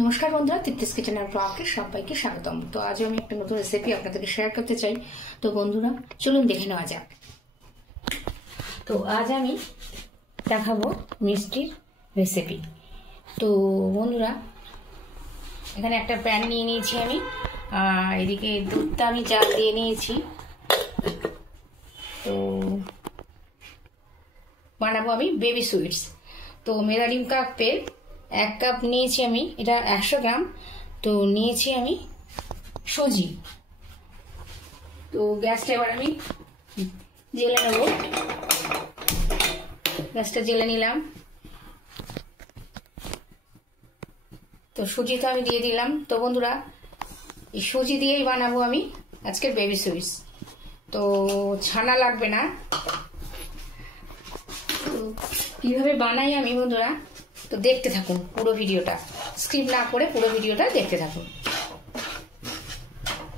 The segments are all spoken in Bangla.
নমস্কার বন্ধুরা, তৃপ্তিস কিচেন এন্ড ব্লগে সবাইকে স্বাগতম। তো আজ আমি একটা নতুন রেসিপি আপনাদেরকে শেয়ার করতে চাই। তো বন্ধুরা চলুন দেখে নেওয়া যাক। তো আজ আমি দেখাবো মিষ্টির রেসিপি। তো বন্ধুরা এখানে একটা প্যান নিয়ে নিয়েছি আমি, আর এদিকে দুধটা আমি জাল দিয়ে নিয়েছি। তো বানাবো আমি বেবি সুইটস। তো মেদারিম কাপের 1 কাপ নিয়েছি আমি, এটা 100 গ্রাম। তো নিয়েছি আমি সুজি। তো গ্যাসটা এবার আমি জেলে নেব। গ্যাসটা জেলে নিলাম। তো সুজি তো আমি দিয়ে দিলাম। তো বন্ধুরা এই সুজি দিয়েই বানাবো আমি আজকের বেবি সুইটস। তো ছানা লাগবে না। তো কিভাবে বানাই আমি বন্ধুরা, তো দেখতে থাকুন পুরো ভিডিওটা, স্কিপ না করে পুরো ভিডিওটা দেখতে থাকুন।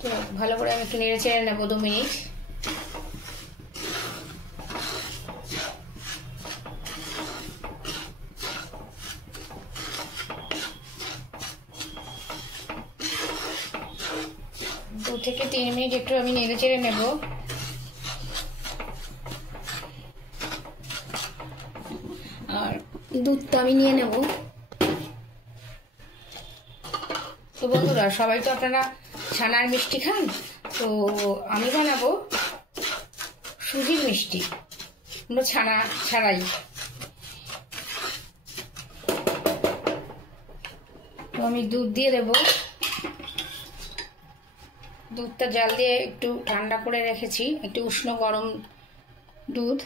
তো ভালো করে আমি একটু নেড়ে চেড়ে নেব 2 মিনিট। দু থেকে 3 মিনিট একটু আমি নেড়ে চেড়ে নেব। আর দুধটা আমি নিয়ে নেব। তো বন্ধুরা সবাই তো আপনারা ছানার মিষ্টি খান, তো আমি বানাবো সুজির মিষ্টি, কোনো ছানা ছাড়াই। তো আমি দুধ দিয়ে দেব। দুধটা জাল দিয়ে একটু ঠান্ডা করে রেখেছি, একটু উষ্ণ গরম দুধ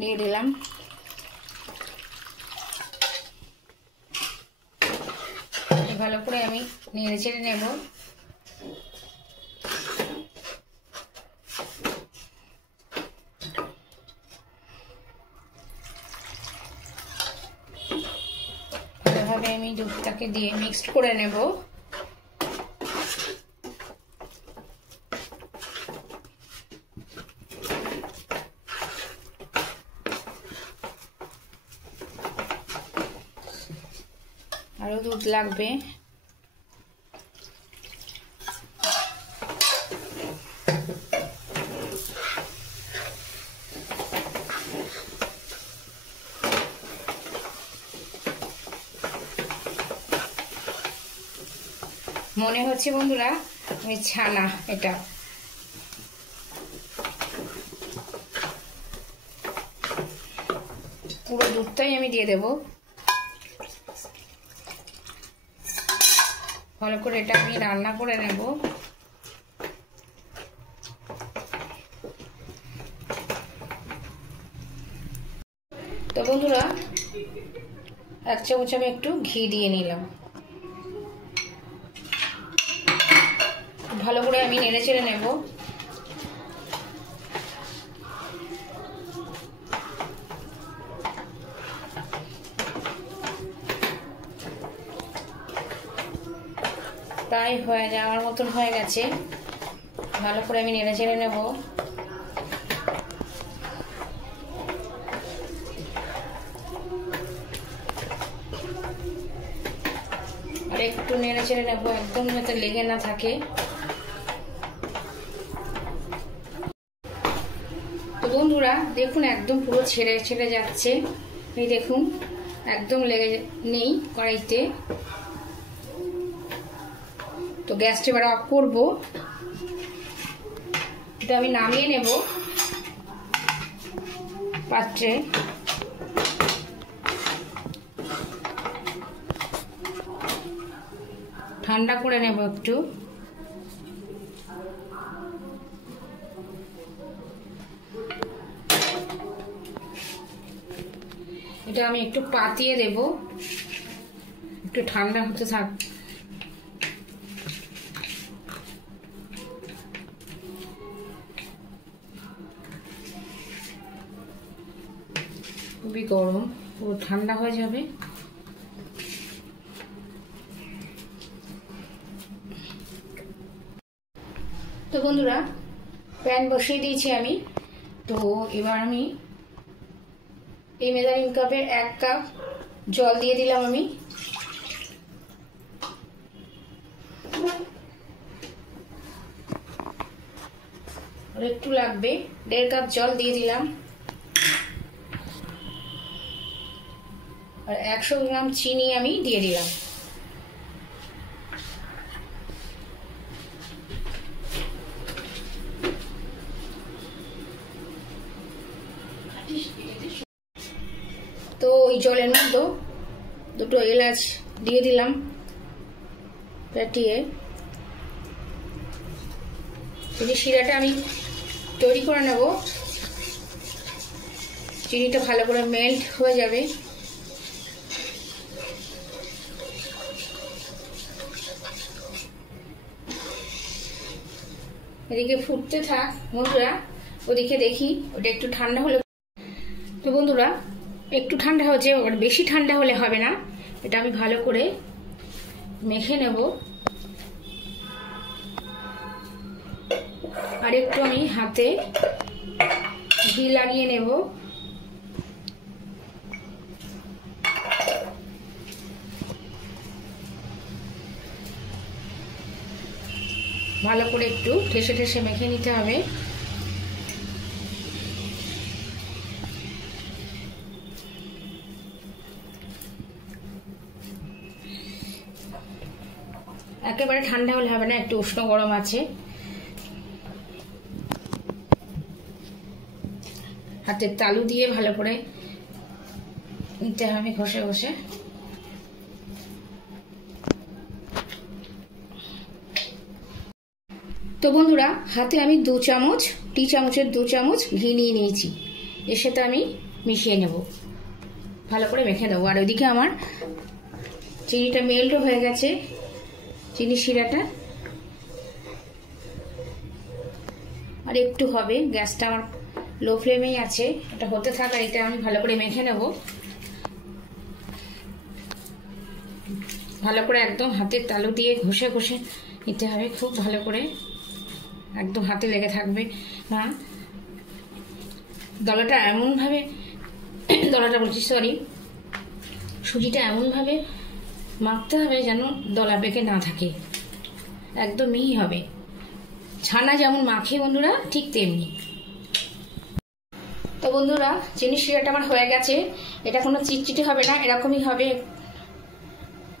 দিয়ে দিলাম। ভালো করে আমি নেড়ে চেড়ে নেব। ভালোভাবে আমি দুধটাকে দিয়ে মিক্সড করে নেব। আরো দুধ লাগবে। মনে হচ্ছে বন্ধুরা আমি ছানা, এটা পুরো দুধটাই আমি দিয়ে দেব। ভালো করে এটা আমি রান্না করে নেব। তো বন্ধুরা 1 চামচ আমি একটু ঘি দিয়ে নিলাম। ভালো করে আমি নেড়ে চেড়ে নেব। প্রায় হয়ে যাওয়ার মতন হয়ে গেছে। ভালো করে আমি নেড়ে চেড়ে নেব। আর একটু নেড়ে চেড়ে নেব, একদম যাতে লেগে না থাকে। তো বন্ধুরা দেখুন একদম পুরো ছেড়ে ছেড়ে যাচ্ছে। এই দেখুন একদম লেগে নেই কড়াইতে। তো গ্যাসটা এবার অফ করবো। এটা আমি নামিয়ে নেব পাত্রে। ঠান্ডা করে নেব একটু। এটা আমি একটু পাতিয়ে দেব, একটু ঠান্ডা হতে থাক। খুবই গরম, পুরো ঠান্ডা হয়ে যাবে। তো বন্ধুরা প্যান বসিয়ে দিয়েছি আমি। তো এবার আমি এই মেজারিং কাপের 1 কাপ জল দিয়ে দিলাম আমি। আর একটু লাগবে, 1.5 কাপ জল দিয়ে দিলাম। আর 100 গ্রাম চিনি আমি দিয়ে দিলাম। তো ওই জলের মধ্যে 2টো এলাচ দিয়ে দিলাম ফাটিয়ে। চিনি শিরাটা আমি তৈরি করে নেব। চিনিটা ভালো করে মেল্ট হয়ে যাবে। এদিকে ফুটতে থাক বন্ধুরা, ওদিকে দেখি ওটা একটু ঠান্ডা হলে। তো বন্ধুরা একটু ঠান্ডা হচ্ছে, বেশি ঠান্ডা হলে হবে না। এটা আমি ভালো করে মেখে নেব। আর একটু আমি হাতে ঘি লাগিয়ে নেব। ভালো করে একটু ঠেসে ঠেসে মেখে নিতে হবে। একেবারে ঠান্ডা হলে হবে না, একটু উষ্ণ গরম আছে। হাতের তালু দিয়ে ভালো করে নিতে হবে ঘষে ঘষে। তো বন্ধুরা হাতে আমি 2 চামচ, টি চামচের 2 চামচ ঘি নিয়ে নিয়েছি। এর সাথে আমি মিশিয়ে নেব, ভালো করে মেখে দেবো। আর ওইদিকে আমার চিনিটা মেল্টও হয়ে গেছে, চিনি শিরাটা। আর একটু হবে, গ্যাসটা আমার লো ফ্লেমেই আছে, এটা হতে থাক। আর এটা আমি ভালো করে মেখে নেব। ভালো করে একদম হাতের তালু দিয়ে ঘষে ঘষে নিতে হবে, খুব ভালো করে, একদম হাতে লেগে থাকবে না। দলাটা এমনভাবে, দলাটা বলছি সরি, সুজিটা এমনভাবে মাখতে হবে যেন দলা পেকে না থাকে, একদম মিহি হবে। ছানা যেমন মাখে বন্ধুরা, ঠিক তেমনি। তো বন্ধুরা চিনি শিরাটা আমার হয়ে গেছে। এটা কোনো চিটচিটে হবে না, এরকমই হবে।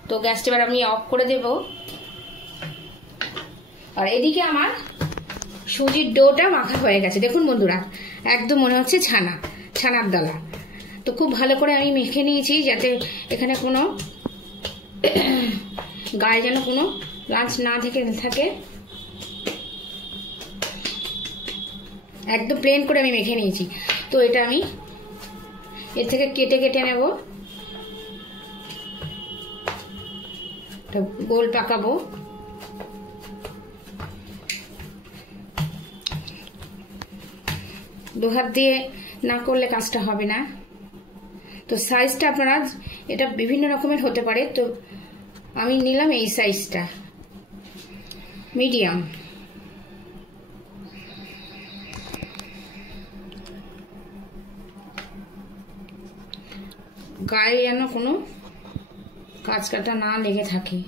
তো গ্যাসটা এবার আমি অফ করে দেব। আর এদিকে আমার সুজির ডোটা মাখা হয়ে গেছে। দেখুন বন্ধুরা, একদম মনে হচ্ছে ছানার দলা। তো খুব ভালো করে আমি মেখে নিয়েছি, যাতে এখানে কোনো গায়ে যেন কোনো লাঞ্চ না থাকে। একদম প্লেন করে আমি মেখে নিয়েছি। তো এটা আমি এর থেকে কেটে কেটে নেব, গোল পাকাবো। দু হাত দিয়ে না করলে কাজটা হবে না। তো সাইজটা আপনারা, এটা বিভিন্ন রকমের হতে পারে। তো আমি নিলাম এই সাইজটা, মিডিয়াম। গায়ে যেন কোনো কাঁচ কাটা না লেগে থাকে।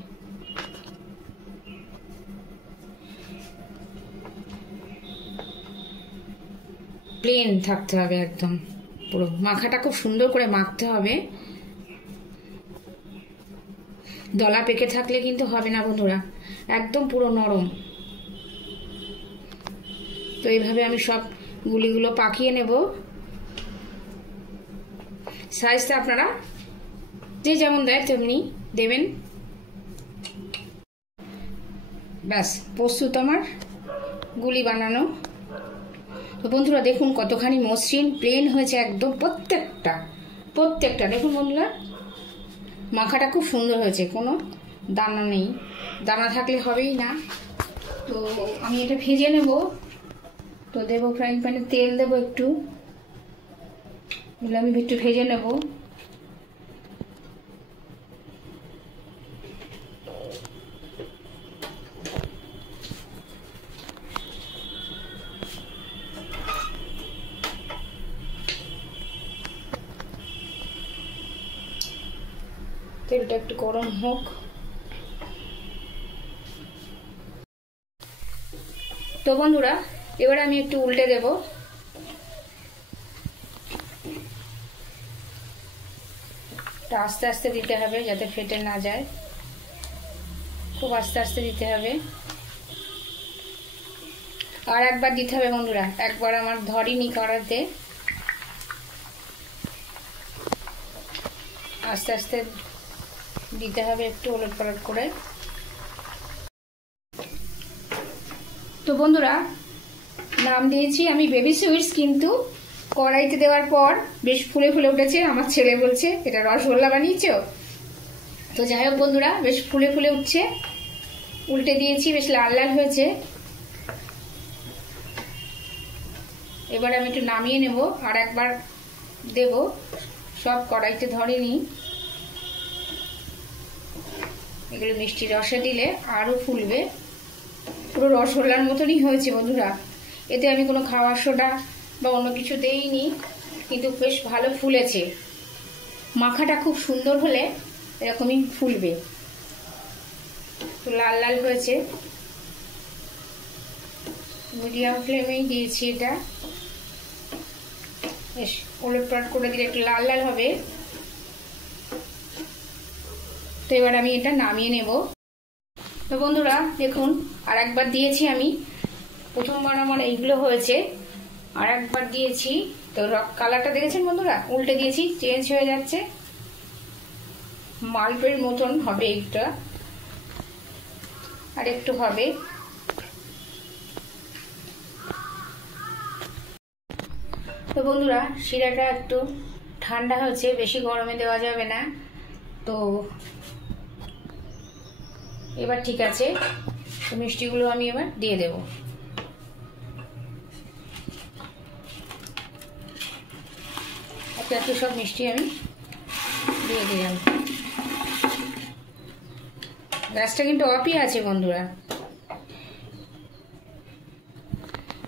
প্লেন থাকতে হবে একদম, পুরো মাখাটা খুব সুন্দর করে মাখতে হবে। দলা পেকে থাকলে কিন্তু হবে না বন্ধুরা, একদম পুরো নরম। তো এইভাবে আমি সব গুলিগুলো পাকিয়ে নেব। সাইজটা আপনারা যে যেমন দেয় তেমনি দেবেন। ব্যাস প্রস্তুত আমার গুলি বানানো। তো বন্ধুরা দেখুন কতখানি মসৃণ প্লেন হয়েছে একদম, প্রত্যেকটা দেখুন বন্ধুরা, মাখাটা খুব সুন্দর হয়েছে, কোনো দানা নেই। দানা থাকলে হবেই না। তো আমি এটা ভেজে নেব। তো দেবো ফ্রাইং প্যানে তেল দেবো একটু, আমি একটু ভেজে নেব। তেলটা একটু গরম হোক। তো বন্ধুরা এবার আমি একটু উল্টে দেব। আস্তে আস্তে দিতে হবে যাতে ফেটে না যায়, খুব আস্তে আস্তে দিতে হবে। আর একবার দিতে হবে বন্ধুরা, একবার আমার ধরিনি কড়াতে, আস্তে আস্তে দিতে হবে একটু ওলট পালট করে। তো বন্ধুরা নাম দিয়েছি আমি বেবি সুইটস, কিন্তু কড়াইতে দেওয়ার পর বেশ ফুলে ফুলে উঠেছে। আমার ছেলে বলছে এটা রসগোল্লা বানিয়েছো। তো যাই হোক বন্ধুরা, বেশ ফুলে ফুলে উঠছে। উল্টে দিয়েছি, বেশ লাল লাল হয়েছে। এবার আমি একটু নামিয়ে নেব, আর একবার দেব। সব কড়াইতে ধরেনি, এগুলো মিষ্টি রসে দিলে আরো ফুলবে। পুরো রসগোল্লার মতনই হয়েছে বন্ধুরা। এতে আমি কোনো খাওয়ার সোডা বা অন্য কিছু দেইনি, কিন্তু বেশ ভালো ফুলেছে। মাখাটা খুব সুন্দর হলে এরকমই ফুলবে। তো লাল লাল হয়েছে, মিডিয়াম ফ্লেমেই দিয়েছি এটা। বেশ ওলটপালট করে দিলে একটু লাল লাল হবে। তো এবার আমি এটা নামিয়ে নেব। তো বন্ধুরা দেখুন, আর একবার দিয়েছি আমি। প্রথমবার আমার এইগুলো হয়েছে, আর একবার দিয়েছি। তো কালারটা দেখেছেন বন্ধুরা, উল্টে দিয়েছি, চেঞ্জ হয়ে যাচ্ছে। মালপের মতন হবে এটা, আর একটু হবে। তো বন্ধুরা শিরাটা একটু ঠান্ডা হয়েছে, বেশি গরমে দেওয়া যাবে না। তো এবার ঠিক আছে। তো মিষ্টিগুলো আমি এবার দিয়ে দেব। একটু সব মিষ্টি আমি দিয়ে দিলাম। গ্যাসটা কিন্তু অফই আছে বন্ধুরা।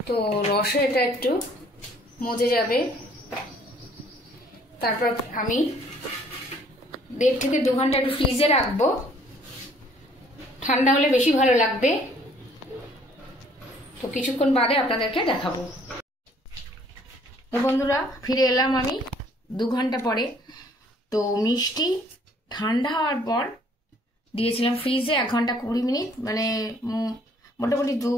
তো রসে এটা একটু মজে যাবে। তারপর আমি 1.5 থেকে 2 ঘন্টা একটু ফ্রিজে রাখবো, ঠান্ডা হলে বেশি ভালো লাগবে। তো কিছুক্ষণ বাদে আপনাদেরকে দেখাবো। তো বন্ধুরা ফিরে এলাম আমি 2 ঘন্টা পরে। তো মিষ্টি ঠান্ডা হওয়ার পর দিয়েছিলাম ফ্রিজে 1 ঘন্টা 20 মিনিট, মানে মোটামুটি 2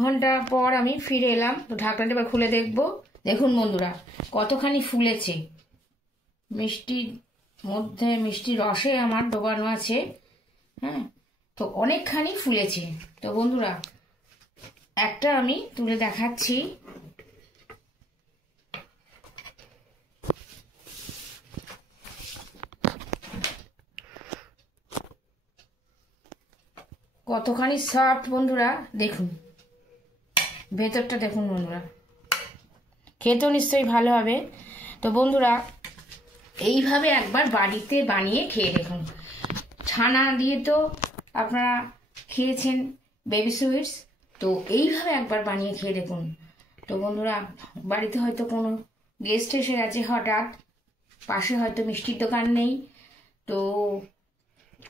ঘন্টা পর আমি ফিরে এলাম। তো ঢাকনাটা এবার খুলে দেখবো। দেখুন বন্ধুরা কতখানি ফুলেছে। মিষ্টির মধ্যে মিষ্টি রসে আমার ডোবানো আছে, হ্যাঁ। তো অনেকখানি ফুলেছে। তো বন্ধুরা একটা আমি তুলে দেখাচ্ছি। কতখানি সফট বন্ধুরা, দেখুন ভেতরটা দেখুন বন্ধুরা, খেতেও নিশ্চয়ই ভালো হবে। তো বন্ধুরা এইভাবে একবার বাড়িতে বানিয়ে খেয়ে দেখুন। ছানা দিয়ে তো আপনারা খেয়েছেন বেবি সুইটস, তো এইভাবে একবার বানিয়ে খেয়ে দেখুন। তো বন্ধুরা বাড়িতে হয়তো কোনো গেস্ট এসে গেছে হঠাৎ, পাশে হয়তো মিষ্টির দোকান নেই, তো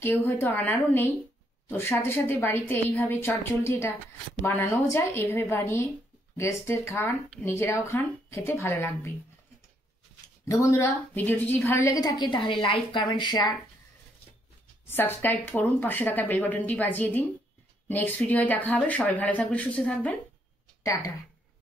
কেউ হয়তো আনারও নেই, তো সাথে সাথে বাড়িতে এইভাবে চটজলদি এটা বানানোও যায়। এইভাবে বানিয়ে গেস্টদের খান, নিজেরাও খান, খেতে ভালো লাগবে। তো বন্ধুরা ভিডিওটি যদি ভালো লেগে থাকে তাহলে লাইক, কমেন্ট, শেয়ার, সাবস্ক্রাইব করুন, পাশে থাকা বেল বাটনটি বাজিয়ে দিন। নেক্সট ভিডিওয় দেখা হবে। সবাই ভালো থাকবেন, সুস্থ থাকবেন। টাটা।